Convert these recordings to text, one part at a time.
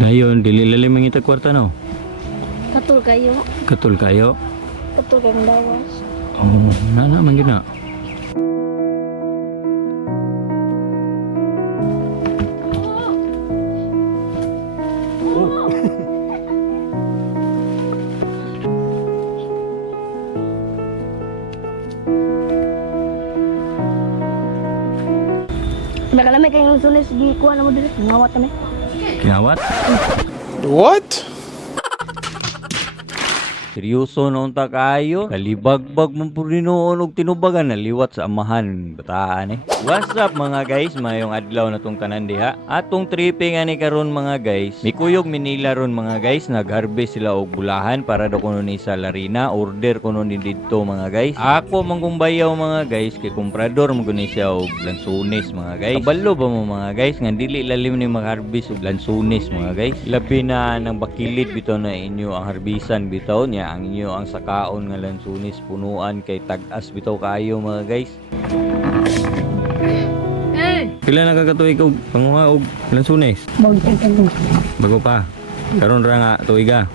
Dayon, dili lalim ang ita kwarta no. Katul kayo. Katul kayo. Katul kayong dawas. Oh, nana man gyud na. Nakalami kayong sulis. Sige, kuha na mo dito. Ngawat kami. Kinawat? What? Seryoso na unta kayo. Kalibagbag man po rin noon og tinubagan na liwat sa amahan. Bataan eh. What's up mga guys? Mayong adlaw na tong tanan diha. Atong tripping ani karon mga guys. Mikuyog Manila ron mga guys. Nag-harvest sila og bulahan para do kuno ni sa Larina. Order kuno ni didto mga guys. Ako manggumbayaw mga guys. Kay komprador mo guni siya og lansunis mga guys. Kabalo ba mo mga guys? Nga dili lalim ni mag-harvest og lansunis mga guys. Labi na nang bakilid bitaw na inyo ang harbisan bitaw niya. Ang inyo ang sakaon nga lansunis punuan kay tag-as bitaw kayo mga guys. Pila na kakatuig og panguha og lansunis? Bago pa. Karon ra nga tuiga.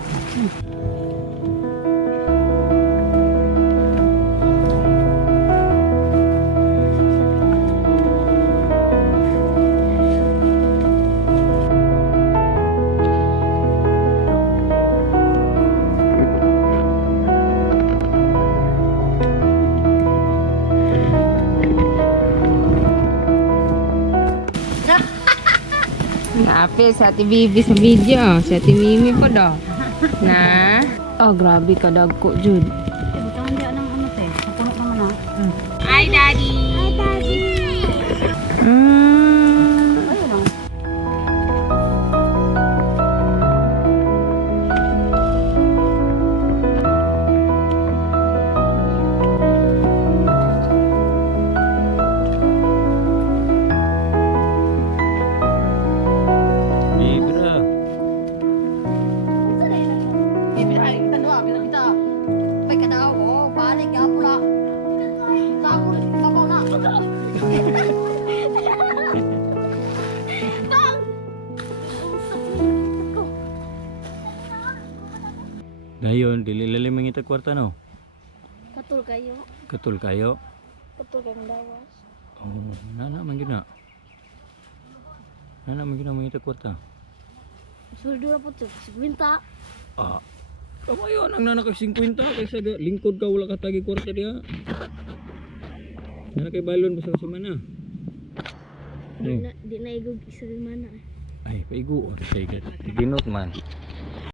Naapil sa ati Bibi sa video. Sa ati Mimi po do. Na? Oh, grabe ka dagko, Jud. Butangan niya ng ano te. Napunok naman ha. Hi, Daddy! Hi, Daddy! Ayun lang. Bibra. Bibi ay, tando ah, bilang kita. Pay ka daw, oh, balik ka pula. Tago, kapaw na. Dayon, dili lalim ang ita kwarta no. Katul kayo. Katul kayo. Katul kayong dawas. Oh, nana man gyud na. Nana man gyud na ang ita kwarta. Sweldo na po ito. 50. Ah. Kamayon ang nana kay 50 kaysa lingkod ka wala ka tagi kwarta diha. Nana kay balon basta semana. Di na igog isa rin mana. Ay, paigo or kay ginot man.